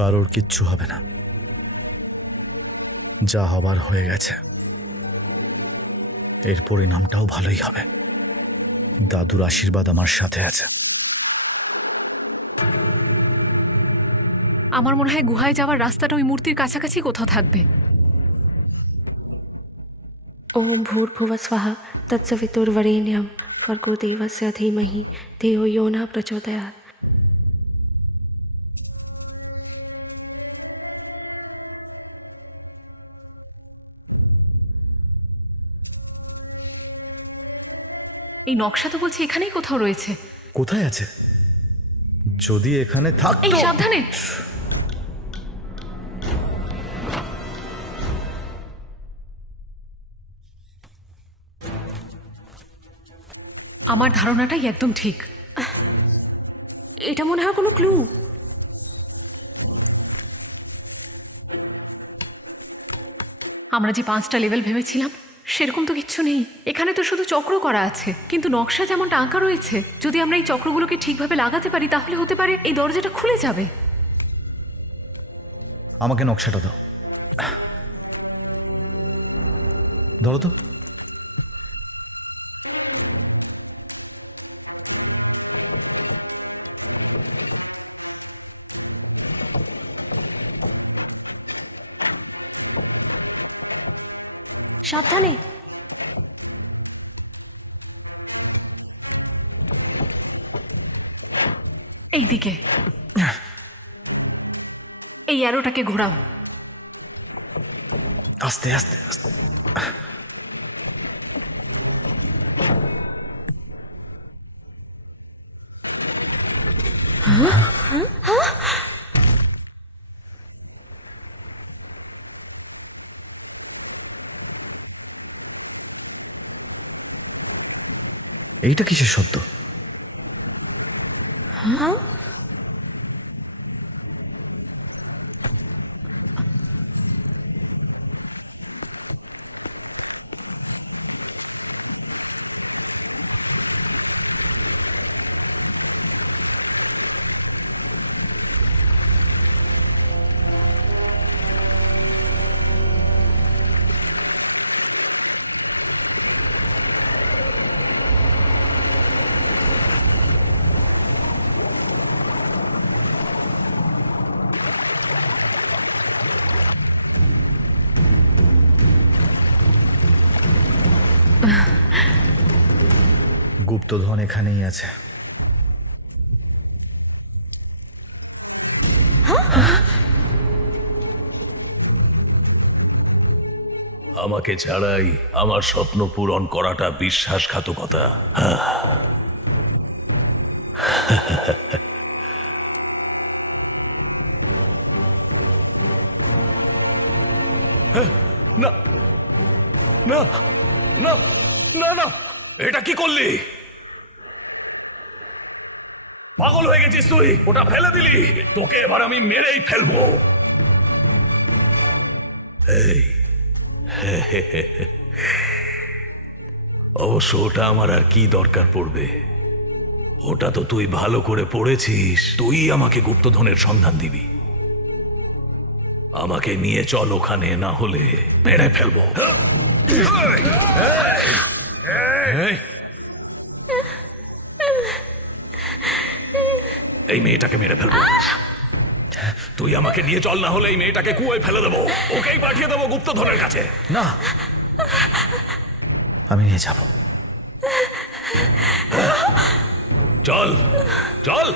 কারোর কিচ্ছু হবে না, যা হবার হয়ে গেছে। এর পরিণামটাও ভালোই হবে। দাদুর আশীর্বাদ আমার সাথে আছে। আমার মনে হয় গুহায় যাওয়ার রাস্তাটা ওই মূর্তির কাছাকাছি কোথাও থাকবে। ओम भूर्भुवः स्वः तत्सवितुर्वरेण्यं भर्गो देवस्य धीमहि धियो यो नः प्रचोदयात्। এই নকশা তো বলছে এখানেই কোথাও রয়েছে। কোথায় আছে? যদি এখানে এই থাকতো। সাবধানে। আমার ধারণাটাই একদম ঠিক। এটা মনে হয় কোনো ক্লু। আমরা যে 5টা লেভেল ভেবেছিলাম সেরকম তো কিচ্ছু নেই। এখানে তো শুধু চক্র করা আছে, কিন্তু নকশা যেমনটা আঁকা রয়েছে, যদি আমরা এই চক্রগুলোকে ঠিকভাবে লাগাতে পারি তাহলে হতে পারে এই দরজাটা খুলে যাবে। আমাকে নকশাটা দাও। ধরো তো। সাবধানে। এই দিকে এই অ্যারোটাকে ঘোরাও। আস্তে আস্তে আস্তে। এইটা কিসের শব্দ? গুপ্তধন এখানেই আছে। আমাকে ছাড়াই আমার স্বপ্ন পূরণ করাটা বিশ্বাসঘাতকতা। না না না না না, এটা কি করলি? পাগল হয়ে গেছিস তুই? ওটা ফেলে দিলি। তোকে এবার আমি মেরেই ফেলবো। এই অবশ্য ওটা আমার আর কি দরকার পড়বে? ওটা তো তুই ভালো করে পড়েছিস। তুই আমাকে গুপ্তধনের সন্ধান দিবি। আমাকে নিয়ে চল ওখানে, না হলে মেরে ফেলবো। এই মেয়েটাকে মেরে ফেলবো। তুই আমাকে নিয়ে চল, না হলে এই মেয়েটাকে কুয়োয় ফেলে দেবো। ওকেই পাঠিয়ে দেবো গুপ্তধনের কাছে। না, আমি নিয়ে যাব। চল চল।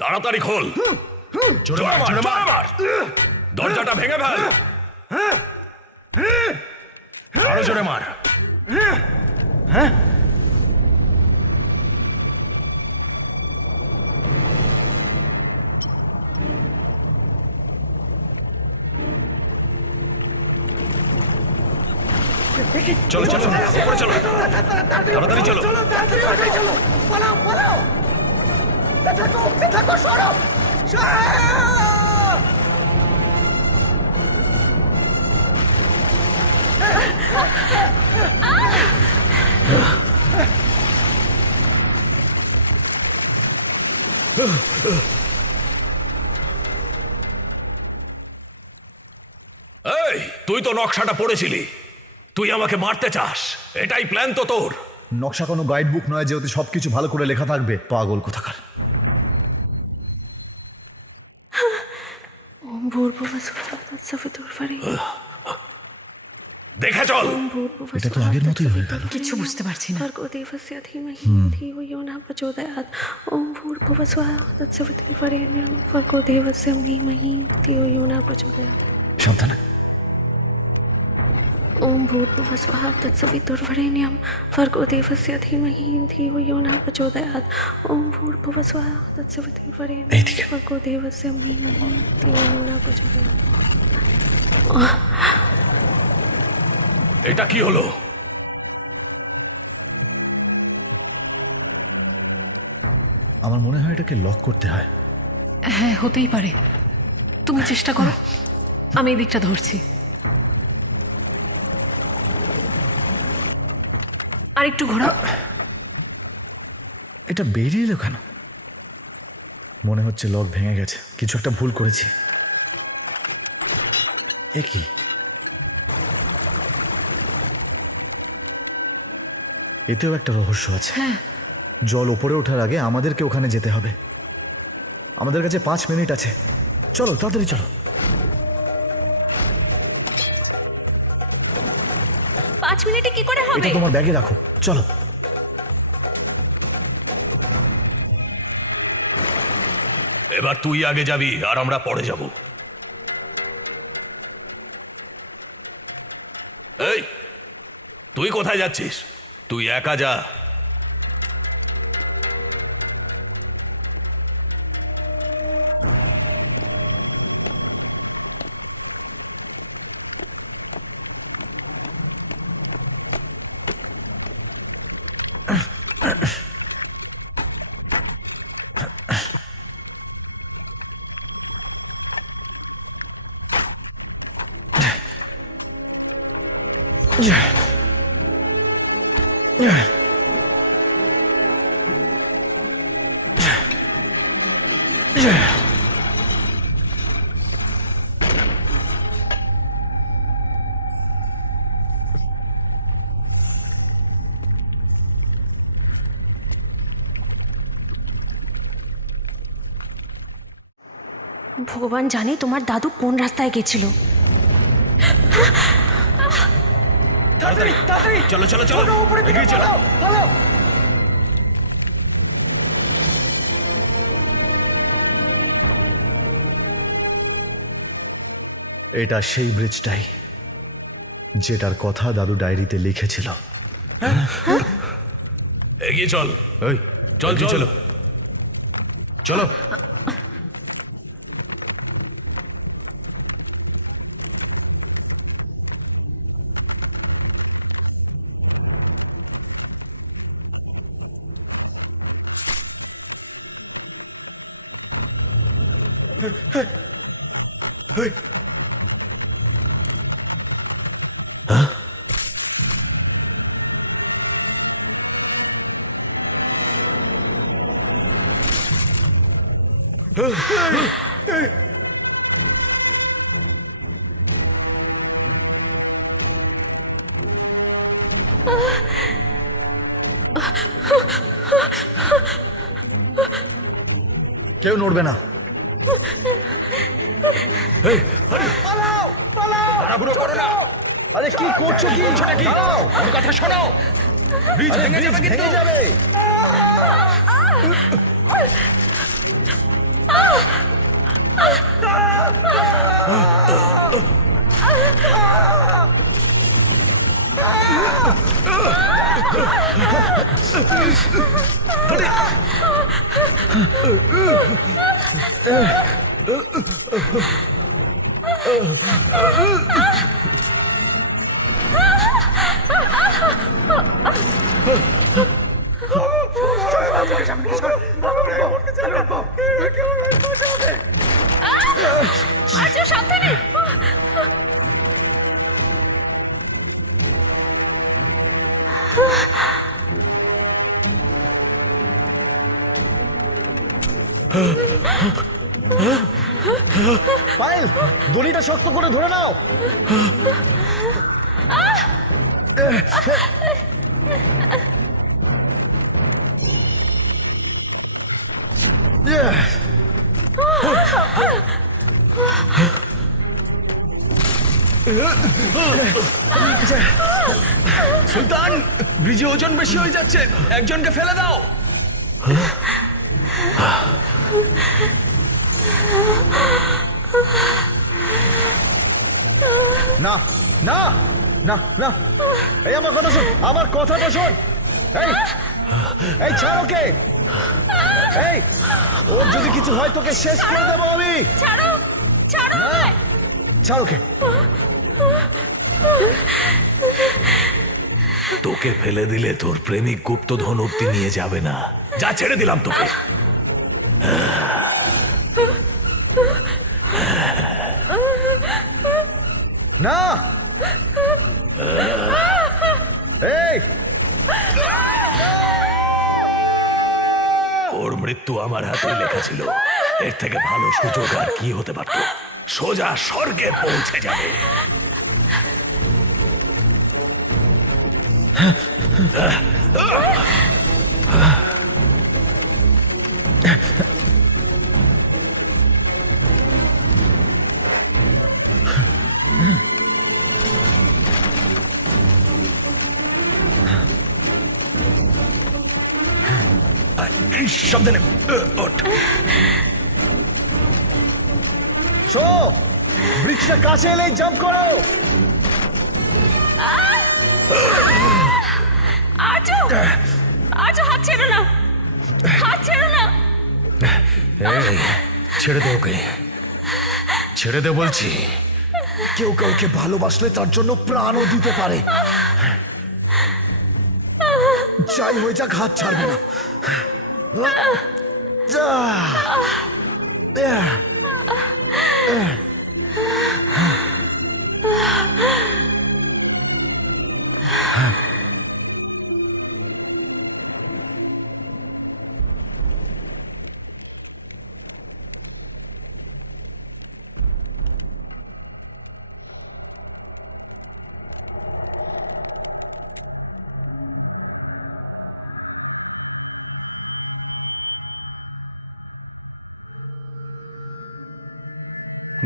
তাড়াতাড়ি খোল। জোরে মার। দরজাটা ভেঙে ফেল। আরো জোরে মার। চলো চলো উপরে চলো, তাড়াতাড়ি চলো। এই, তুই তো নকশাটা পড়েছিলি, তুই আমাকে মারতে চাস, এটাই প্ল্যান তো তোর? নকশা কোনো গাইড বুক নয় যে ওতে সবকিছু ভালো করে লেখা থাকবে, পাগল কোথাকার। ओम भूर्भुवस्वः तत्सवितुर्वरेण्यं দেখে চল। ओम भूर्भुवस्वः এটা তো আগের মতোই হয়ে গেল। কিচ্ছু বুঝতে পারছি না। भर्गो देवस्य धीमहि धियो यो न प्रचोदयात् ओम भूर्भुवस्वः तत्सवितुर्वरेण्यं भर्गो देवस्य धीमहि धियो यो न प्रचोदयात् সাবধানে। ओम भूर्भुवस्वः तत्सवितुर्वरेण्यं भर्गो देवस्य धीमहि धियो यो न प्रचोदयात् ओम भूर्भुवस्वः तत्सवितुर्वरेण्यं এইদিকে। भर्गो देवस्य धीमहि धियो यो न प्रचोदयात् এটা কি হলো? আমার মনে হয় এটাকে লক করতে হয়। হ্যাঁ, হতেই পারে। তুমি চেষ্টা করো, আমি এই দিকটা ধরছি। আর একটু ঘোরাও। এটা বেরিয়ে এলো কেন? মনে হচ্ছে লক ভেঙে গেছে, কিছু একটা ভুল করেছি। এ কি? এতেও একটা রহস্য আছে। হ্যাঁ, জল ওপরে ওঠার আগে আমাদেরকে ওখানে যেতে হবে। আমাদের কাছে 5 মিনিট আছে, চলো তাড়াতাড়ি চলো। 5 মিনিটে কি করে হবে? এটা তোমার ব্যাগে রাখো, চলো। এবার তুই আগে যাবি আর আমরা পরে যাব। এই, তুই কোথায় যাচ্ছিস? তুই একা যা। ভগবান জানে তোমার দাদু কোন রাস্তায় গেছিল। তাড়াতাড়ি তাড়াতাড়ি চলো চলো চলো, এগিয়ে চলো। এটা সেই ব্রিজটাই যেটার কথা দাদু ডায়েরিতে লিখেছিল। এগিয়ে চল। এই, চল চল চলো চলো। কেউ নড়বে না। তাড়াহুড়ো করো না। আরে কি করছো? কি বলছোটা কি? ওর কথা শোনো। ব্রিজ ভেঙে যাবে কিন্তু। ভেঙে যাবে। আর্য সাবধানে। পায়েল, দড়িটা শক্ত করে ধরে নাও। সুলতান, ব্রিজে ওজন বেশি হয়ে যাচ্ছে, একজনকে ফেলে দাও। না না না না, এই আমার কথা শোন, আমার কথাটা শোন। এই এই ছাড় ওকে। এই, ওর যদি কিছু হয় তোকে শেষ করে দেবো আমি। ছাড়ো, ছাড়ো। না, ছাড় ওকে। তোকে ফেলে দিলে তোর প্রেমিক গুপ্তধন অব্দি নিয়ে যাবে না। যা, ছেড়ে দিলাম তোকে। না, এই ওর মৃত্যু আমার হাতে লেখা ছিল। এর থেকে ভালো সুযোগ আর কি হতে পারত? সোজা স্বর্গে পৌঁছে যাবে। সাবধানে ওঠ। শো, ব্রিজটা কাছে এলেই জাম্প করো। আর্য, আর্য হাত ছেড়ে না, হাত ছেড়ে না। এই, ছেড়ে দে ওকে, ছেড়ে দে বলছি। কেউ কাউকে ভালোবাসলে তার জন্য প্রাণও দিতে পারে। যাই হয়ে যাক, হাত ছাড়বে না।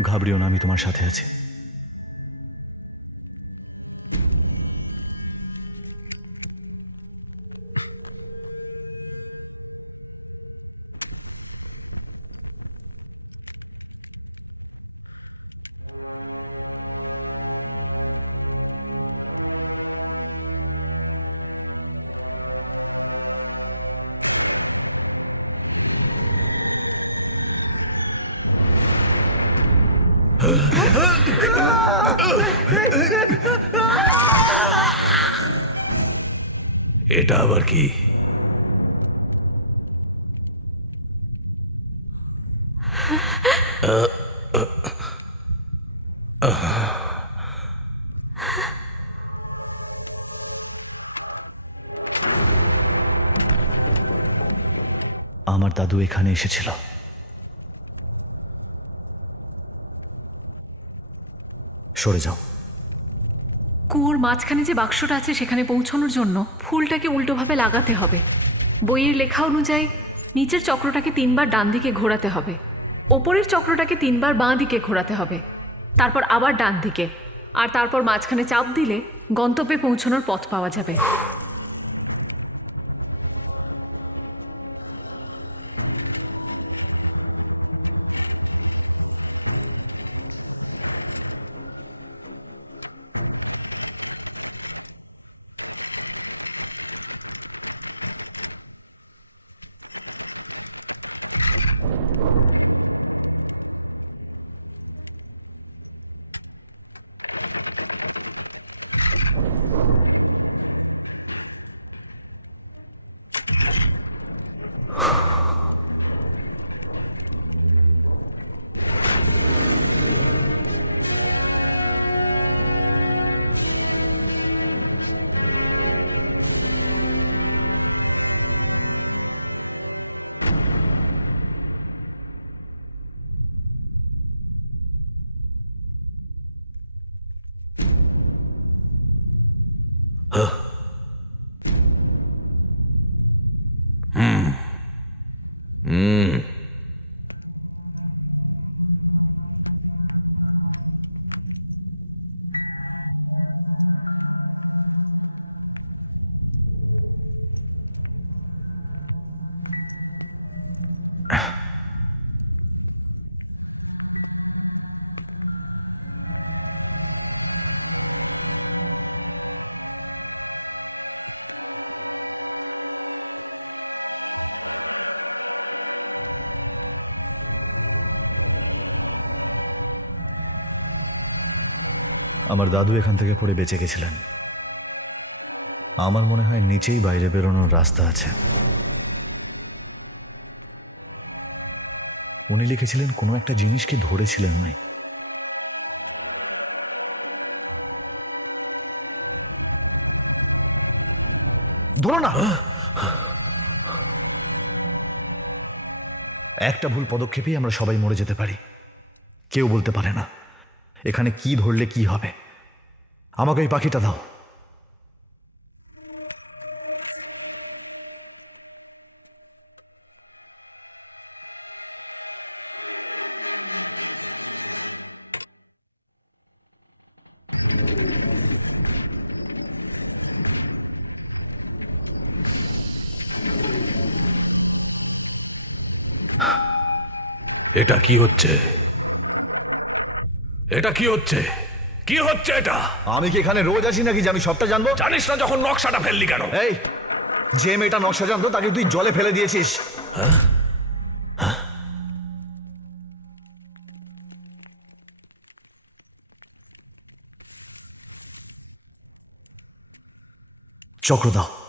ঘাবড়িও না, আমি তোমার সাথে আছি। এটা আবার কি? আমার দাদু এখানে এসেছিল। সরে যাও। কুয়োর মাঝখানে যে বাক্সটা আছে সেখানে পৌঁছানোর জন্য ফুলটাকে উল্টোভাবে লাগাতে হবে। বইয়ের লেখা অনুযায়ী নিচের চক্রটাকে 3 বার ডান দিকে ঘোরাতে হবে, ওপরের চক্রটাকে 3 বার বাঁ দিকে ঘোরাতে হবে, তারপর আবার ডান দিকে, আর তারপর মাঝখানে চাপ দিলে গন্তব্যে পৌঁছানোর পথ পাওয়া যাবে। আমার দাদু এখান থেকে পড়ে বেঁচে গেছিলেন। আমার মনে হয় নিচেই বাইরে বেরোনোর রাস্তা আছে। উনি লিখেছিলেন কোনো একটা জিনিসকে ধরেছিলেন উনি। ধরো না। একটা ভুল পদক্ষেপেই আমরা সবাই মরে যেতে পারি। কেউ বলতে পারে না এখানে কি ধরলে কি হবে। আমাকে ওই পাখিটা দাও। এটা কি হচ্ছে? এটা কি হচ্ছে? কি হচ্ছে এটা? আমি কি এখানে রোজ আসি নাকি যে আমি সবটা জানবো? জানিস না যখন নকশাটা ফেললি কেন? এই, যে মেয়েটা নকশা জানতো তাকে তুই জলে ফেলে দিয়েছিস। চক্র দাও।